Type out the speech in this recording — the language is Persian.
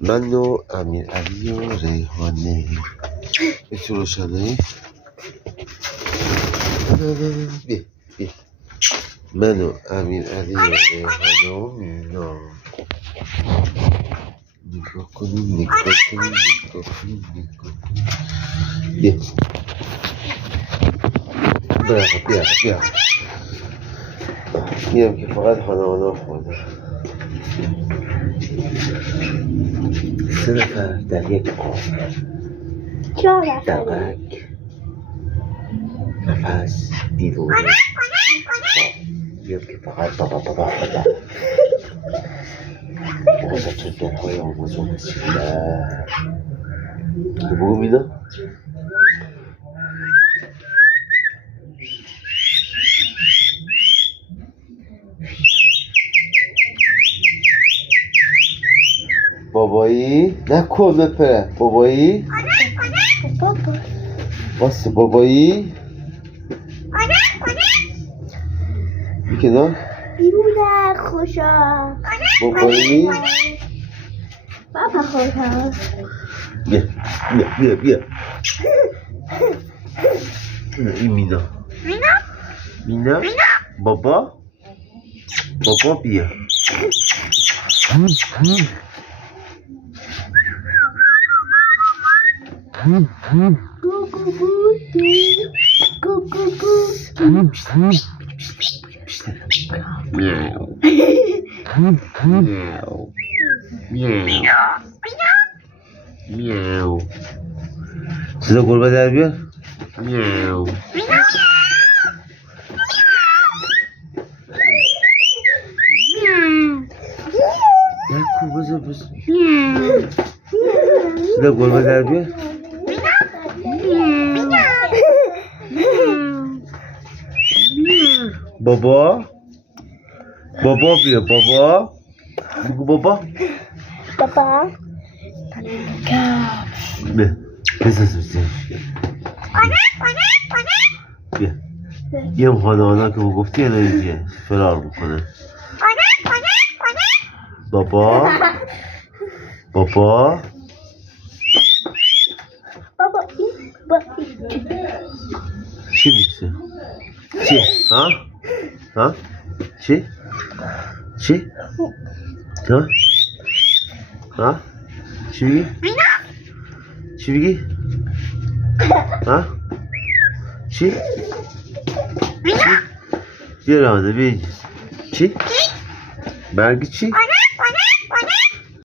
من و امیر علی و ریحانه به تو روشنه بیا من و امیر علی و ریحانه و مینا نگاه کنیم بیا میام که فقط خانوانا خورده 3 نفر در یک آب 4 نفر دقیق نفس دیوونه میام که فقط بابا بغضت دلهای آمازون بسیار بگو مینا بابایی نکن بپره بابایی بابا واسه بابایی میکنه بیرون خوشا بابایی بابا خوشا بیا این مینا بابا بیا میاو صدا گربه در بیار میاو نکن بذار صدا گربه در بیار بابا بیا بابا بگو بابا بیا بیا یه خانوانا که گفتی الهی فرار میکنه بابا چی میشه؟ چی؟ ها؟ چی؟ ها؟ چی میگی؟ چی میگی؟ ها؟ چی؟ بیا رانه بیا چی؟ برگی چی؟